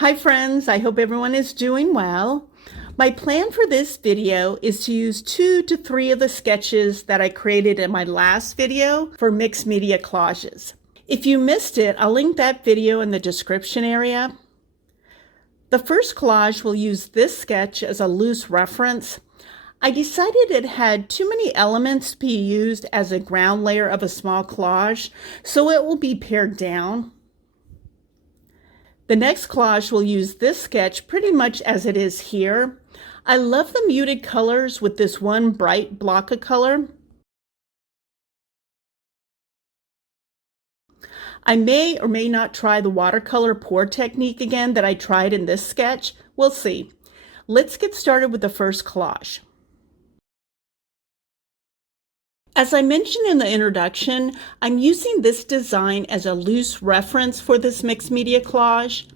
Hi friends, I hope everyone is doing well. My plan for this video is to use 2 to 3 of the sketches that I created in my last video for mixed media collages. If you missed it, I'll link that video in the description area. The first collage will use this sketch as a loose reference. I decided it had too many elements to be used as a ground layer of a small collage, so it will be pared down. The next collage will use this sketch pretty much as it is here. I love the muted colors with this one bright block of color. I may or may not try the watercolor pour technique again that I tried in this sketch. We'll see. Let's get started with the first collage. As I mentioned in the introduction, I'm using this design as a loose reference for this mixed media collage.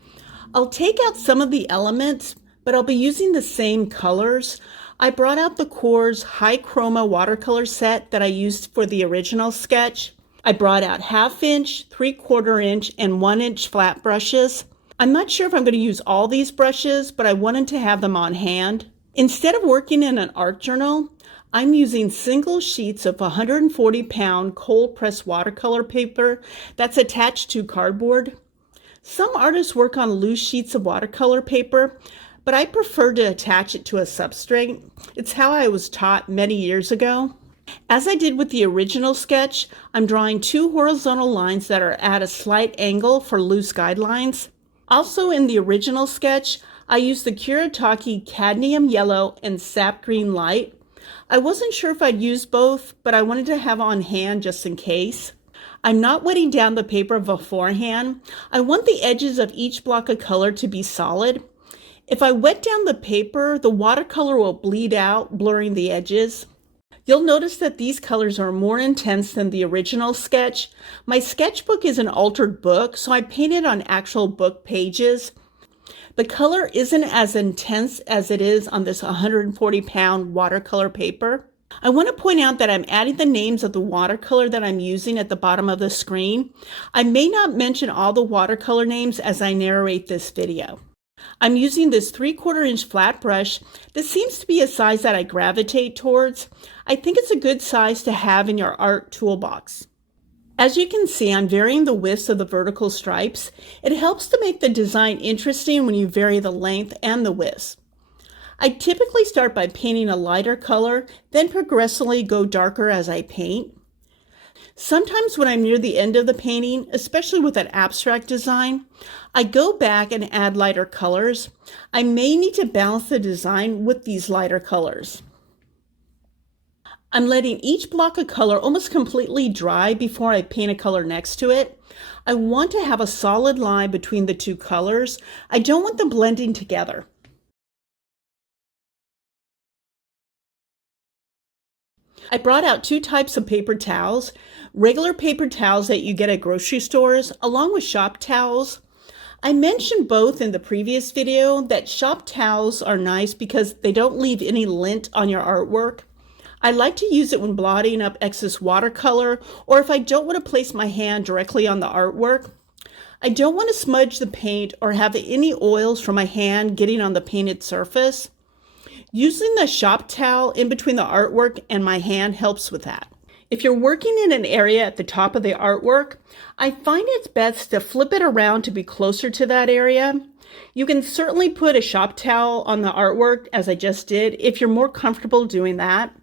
I'll take out some of the elements, but I'll be using the same colors. I brought out the Core's high chroma watercolor set that I used for the original sketch. I brought out 1/2 inch, 3/4 inch, and 1 inch flat brushes. I'm not sure if I'm going to use all these brushes, but I wanted to have them on hand. Instead of working in an art journal, I'm using single sheets of 140-pound cold pressed watercolor paper that's attached to cardboard. Some artists work on loose sheets of watercolor paper, but I prefer to attach it to a substrate. It's how I was taught many years ago. As I did with the original sketch, I'm drawing 2 horizontal lines that are at a slight angle for loose guidelines. Also in the original sketch, I used the Kuretake cadmium yellow and sap green light. I wasn't sure if I'd use both, but I wanted to have on hand just in case. I'm not wetting down the paper beforehand. I want the edges of each block of color to be solid. If I wet down the paper, the watercolor will bleed out, blurring the edges. You'll notice that these colors are more intense than the original sketch. My sketchbook is an altered book, so I painted on actual book pages. The color isn't as intense as it is on this 140-pound watercolor paper. I want to point out that I'm adding the names of the watercolor that I'm using at the bottom of the screen. I may not mention all the watercolor names as I narrate this video. I'm using this 3/4 inch flat brush. This seems to be a size that I gravitate towards. I think it's a good size to have in your art toolbox. As you can see, I'm varying the widths of the vertical stripes. It helps to make the design interesting when you vary the length and the widths. I typically start by painting a lighter color, then progressively go darker as I paint. Sometimes when I'm near the end of the painting, especially with an abstract design, I go back and add lighter colors. I may need to balance the design with these lighter colors. I'm letting each block of color almost completely dry before I paint a color next to it. I want to have a solid line between the two colors. I don't want them blending together. I brought out 2 types of paper towels, regular paper towels that you get at grocery stores, along with shop towels. I mentioned both in the previous video that shop towels are nice because they don't leave any lint on your artwork. I like to use it when blotting up excess watercolor or if I don't want to place my hand directly on the artwork. I don't want to smudge the paint or have any oils from my hand getting on the painted surface. Using the shop towel in between the artwork and my hand helps with that. If you're working in an area at the top of the artwork, I find it's best to flip it around to be closer to that area. You can certainly put a shop towel on the artwork as I just did if you're more comfortable doing that.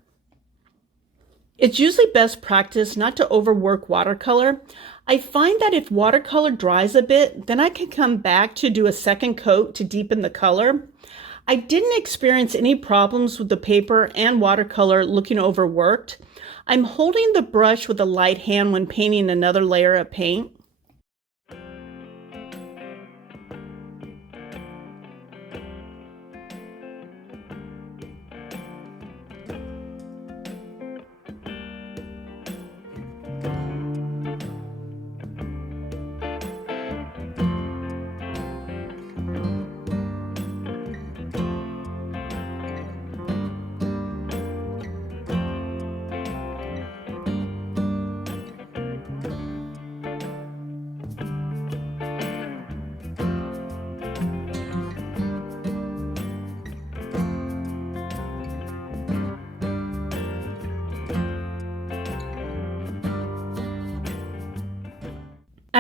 It's usually best practice not to overwork watercolor. I find that if watercolor dries a bit, then I can come back to do a second coat to deepen the color. I didn't experience any problems with the paper and watercolor looking overworked. I'm holding the brush with a light hand when painting another layer of paint.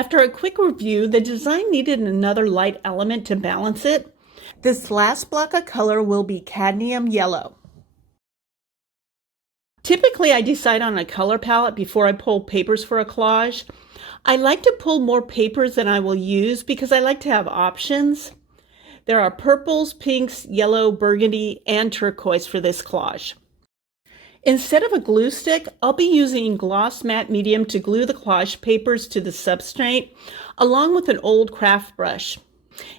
After a quick review, the design needed another light element to balance it. This last block of color will be cadmium yellow. Typically, I decide on a color palette before I pull papers for a collage. I like to pull more papers than I will use because I like to have options. There are purples, pinks, yellow, burgundy, and turquoise for this collage. Instead of a glue stick, I'll be using gloss matte medium to glue the collage papers to the substrate, along with an old craft brush,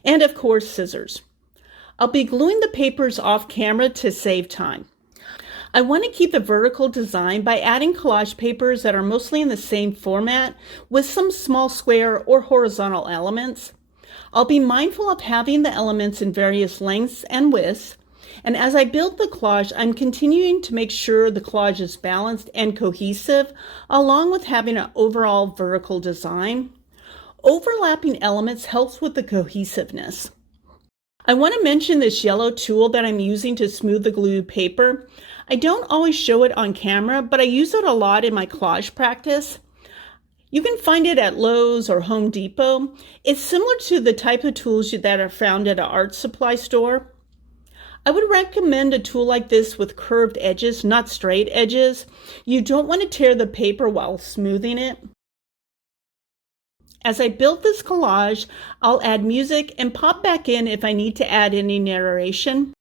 and of course scissors. I'll be gluing the papers off camera to save time. I want to keep the vertical design by adding collage papers that are mostly in the same format with some small square or horizontal elements. I'll be mindful of having the elements in various lengths and widths, and as I build the collage, I'm continuing to make sure the collage is balanced and cohesive, along with having an overall vertical design. Overlapping elements helps with the cohesiveness. I want to mention this yellow tool that I'm using to smooth the glued paper. I don't always show it on camera, but I use it a lot in my collage practice. You can find it at Lowe's or Home Depot. It's similar to the type of tools that are found at an art supply store. I would recommend a tool like this with curved edges, not straight edges. You don't want to tear the paper while smoothing it. As I build this collage, I'll add music and pop back in if I need to add any narration.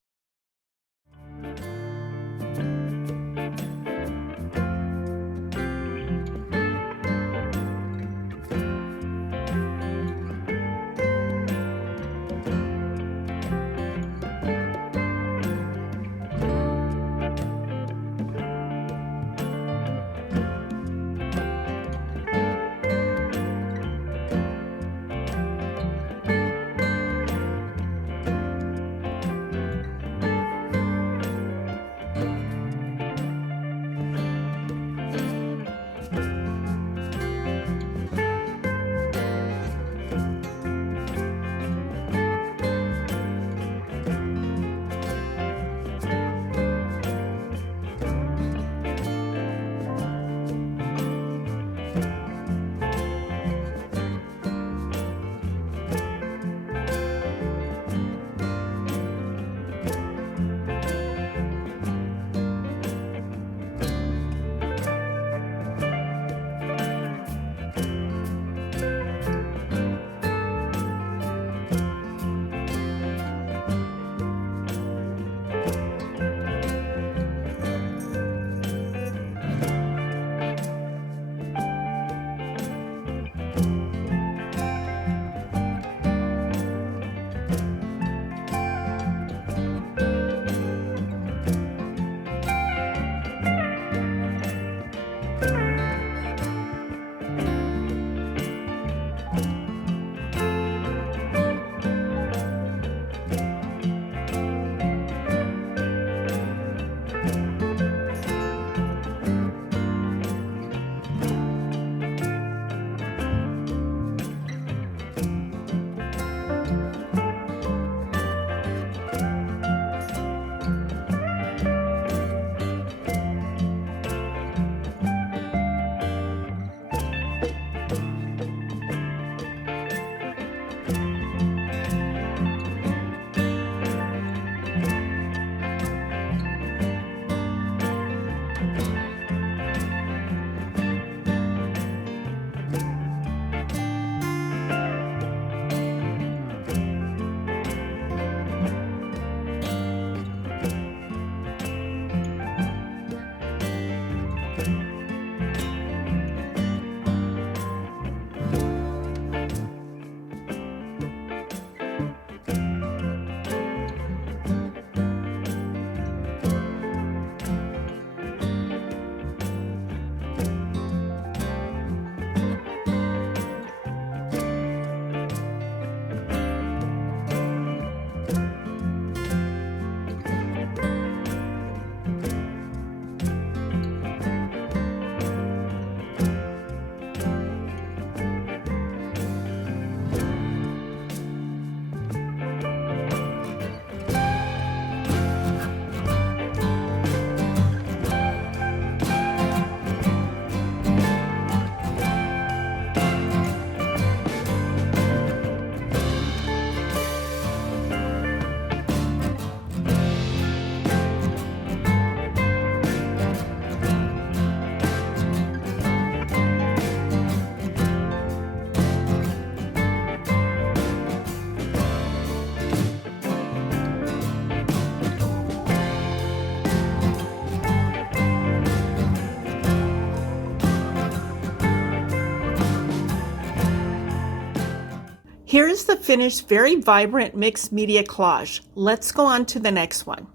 Here is the finished, very vibrant mixed media collage. Let's go on to the next one.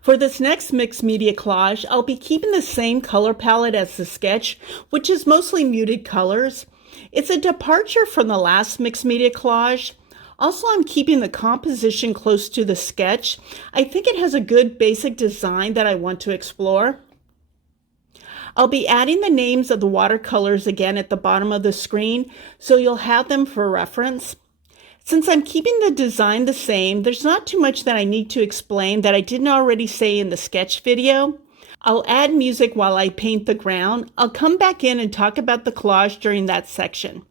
For this next mixed media collage, I'll be keeping the same color palette as the sketch, which is mostly muted colors. It's a departure from the last mixed media collage. Also, I'm keeping the composition close to the sketch. I think it has a good basic design that I want to explore. I'll be adding the names of the watercolors again at the bottom of the screen, so you'll have them for reference. Since I'm keeping the design the same, there's not too much that I need to explain that I didn't already say in the sketch video. I'll add music while I paint the ground. I'll come back in and talk about the collage during that section.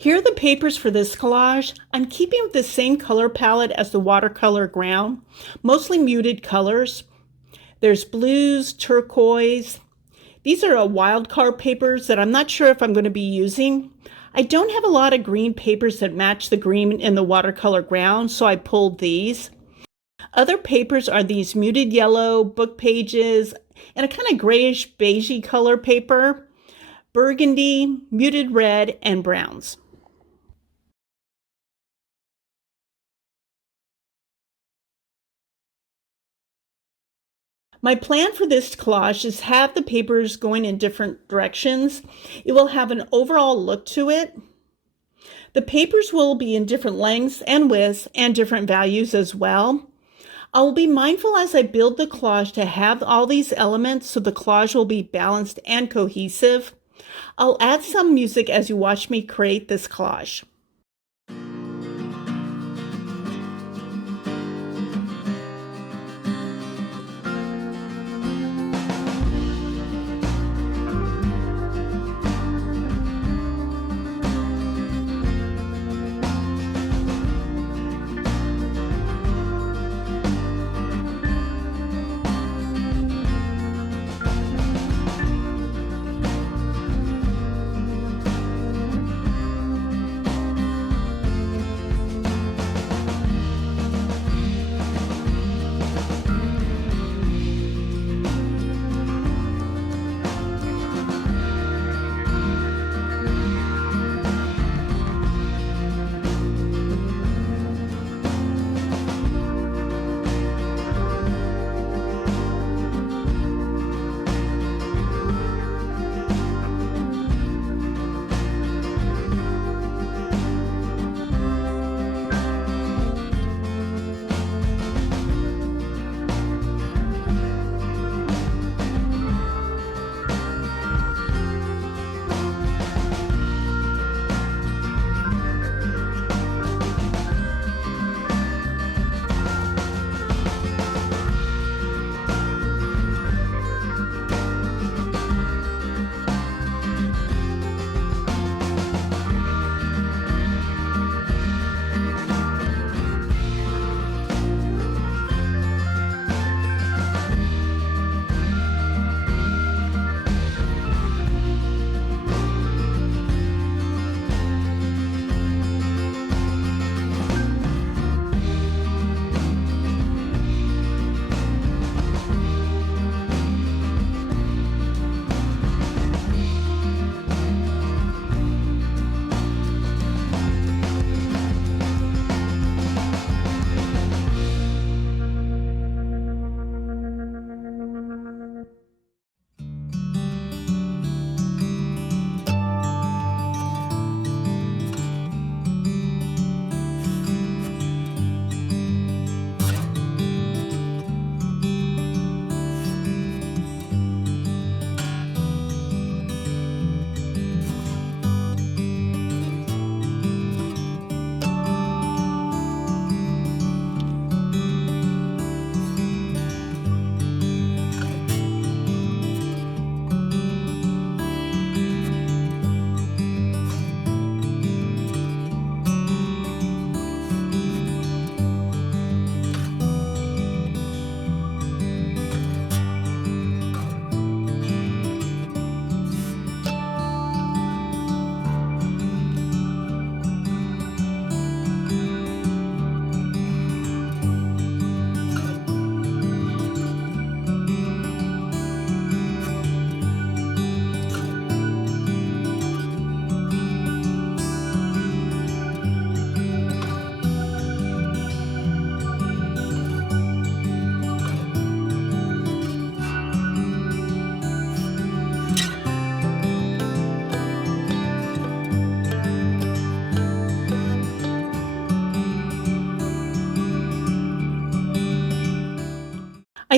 Here are the papers for this collage. I'm keeping with the same color palette as the watercolor ground, mostly muted colors. There's blues, turquoise. These are wild card papers that I'm not sure if I'm going to be using. I don't have a lot of green papers that match the green in the watercolor ground, so I pulled these. Other papers are these muted yellow, book pages, and a kind of grayish beigey color paper, burgundy, muted red, and browns. My plan for this collage is have the papers going in different directions. It will have an overall look to it. The papers will be in different lengths and widths and different values as well. I will be mindful as I build the collage to have all these elements so the collage will be balanced and cohesive. I'll add some music as you watch me create this collage.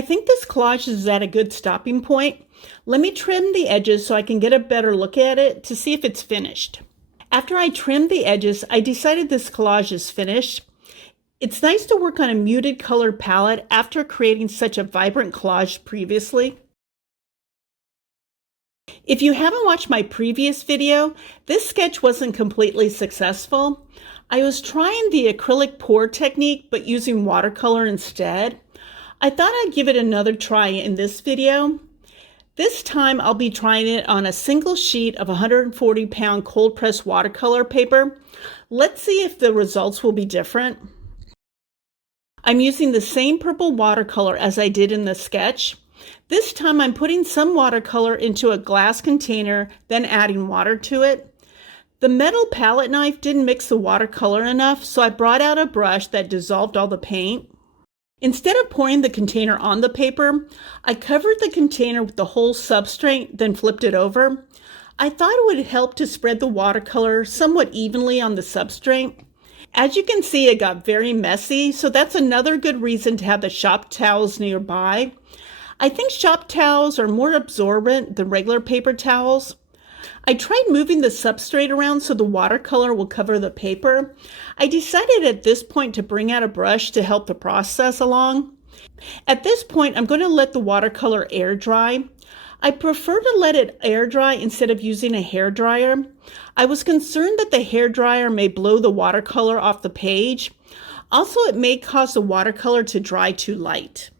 I think this collage is at a good stopping point. Let me trim the edges so I can get a better look at it to see if it's finished. After I trimmed the edges, I decided this collage is finished. It's nice to work on a muted color palette after creating such a vibrant collage previously. If you haven't watched my previous video, this sketch wasn't completely successful. I was trying the acrylic pour technique, but using watercolor instead. I thought I'd give it another try in this video. This time I'll be trying it on a single sheet of 140-pound cold press watercolor paper. Let's see if the results will be different. I'm using the same purple watercolor as I did in the sketch. This time I'm putting some watercolor into a glass container, then adding water to it. The metal palette knife didn't mix the watercolor enough, so I brought out a brush that dissolved all the paint. Instead of pouring the container on the paper, I covered the container with the whole substrate, then flipped it over. I thought it would help to spread the watercolor somewhat evenly on the substrate. As you can see, it got very messy, so that's another good reason to have the shop towels nearby. I think shop towels are more absorbent than regular paper towels. I tried moving the substrate around so the watercolor will cover the paper. I decided at this point to bring out a brush to help the process along. At this point, I'm going to let the watercolor air dry. I prefer to let it air dry instead of using a hair dryer. I was concerned that the hair dryer may blow the watercolor off the page. Also, it may cause the watercolor to dry too light.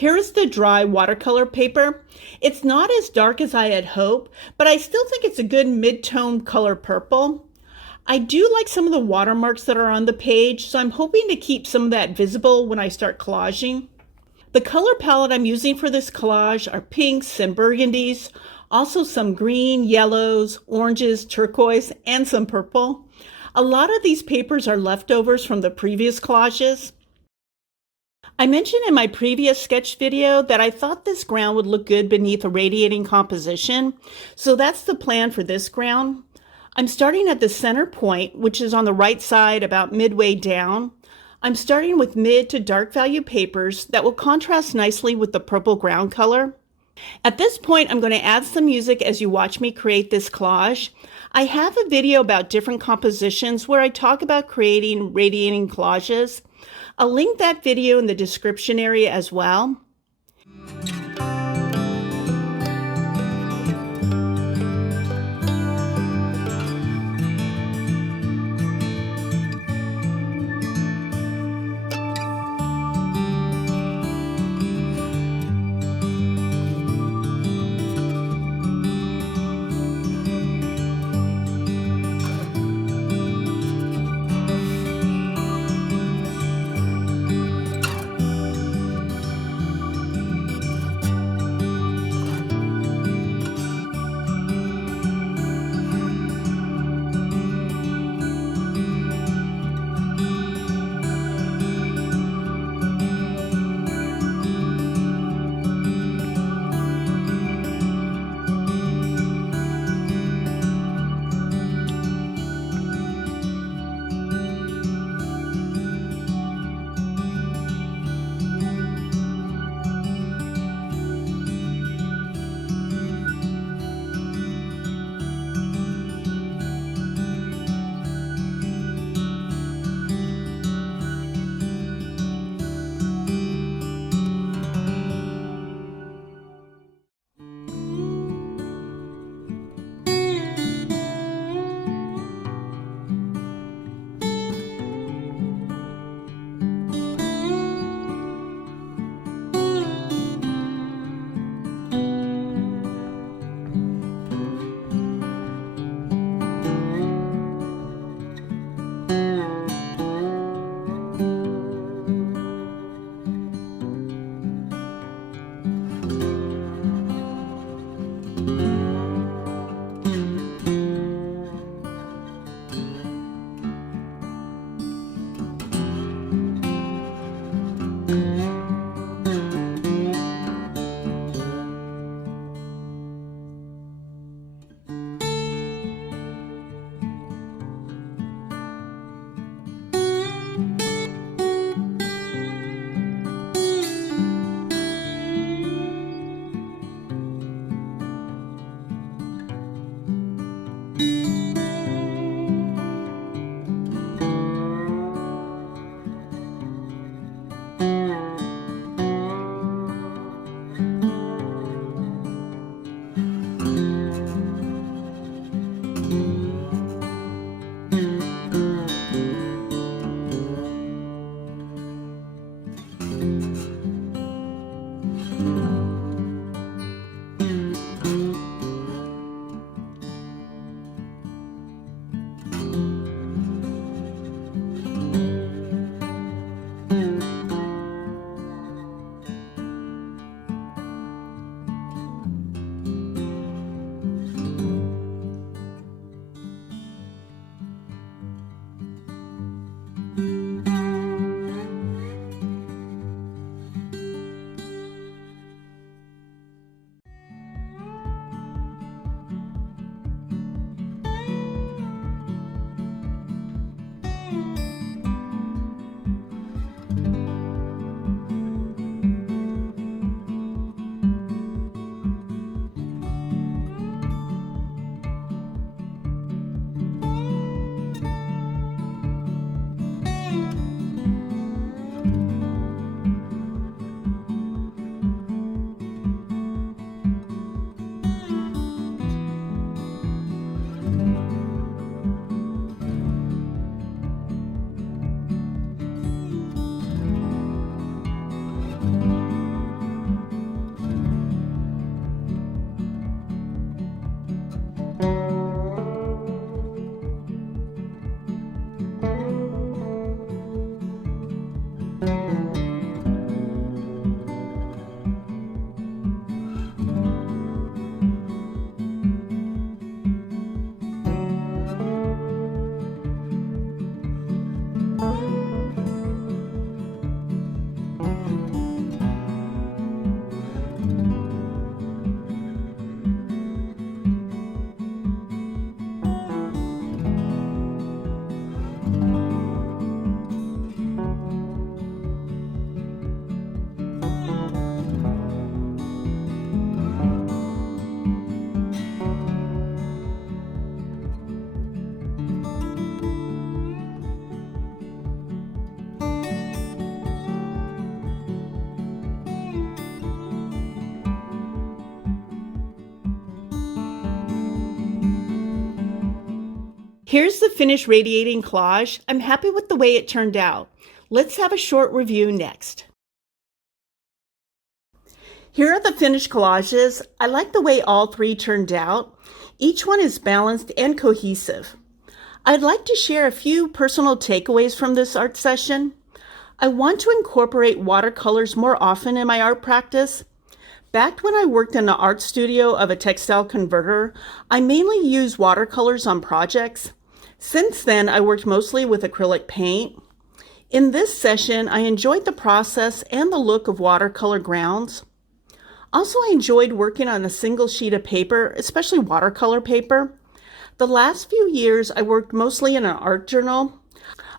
Here is the dry watercolor paper. It's not as dark as I had hoped, but I still think it's a good mid-tone color purple. I do like some of the watermarks that are on the page, so I'm hoping to keep some of that visible when I start collaging. The color palette I'm using for this collage are pinks and burgundies, also some green, yellows, oranges, turquoise, and some purple. A lot of these papers are leftovers from the previous collages. I mentioned in my previous sketch video that I thought this ground would look good beneath a radiating composition, so that's the plan for this ground. I'm starting at the center point, which is on the right side about midway down. I'm starting with mid to dark value papers that will contrast nicely with the purple ground color. At this point, I'm going to add some music as you watch me create this collage. I have a video about different compositions where I talk about creating radiating collages. I'll link that video in the description area as well. Here's the finished radiating collage. I'm happy with the way it turned out. Let's have a short review next. Here are the finished collages. I like the way all three turned out. Each one is balanced and cohesive. I'd like to share a few personal takeaways from this art session. I want to incorporate watercolors more often in my art practice. Back when I worked in the art studio of a textile converter, I mainly used watercolors on projects. Since then, I worked mostly with acrylic paint. In this session, I enjoyed the process and the look of watercolor grounds. Also, I enjoyed working on a single sheet of paper, especially watercolor paper. The last few years, I worked mostly in an art journal.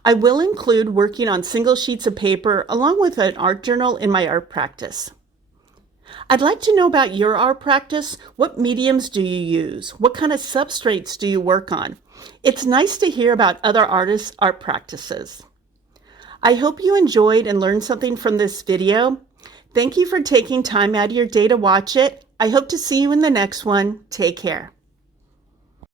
I will include working on single sheets of paper along with an art journal in my art practice. I'd like to know about your art practice. What mediums do you use? What kind of substrates do you work on? It's nice to hear about other artists' art practices. I hope you enjoyed and learned something from this video. Thank you for taking time out of your day to watch it. I hope to see you in the next one. Take care.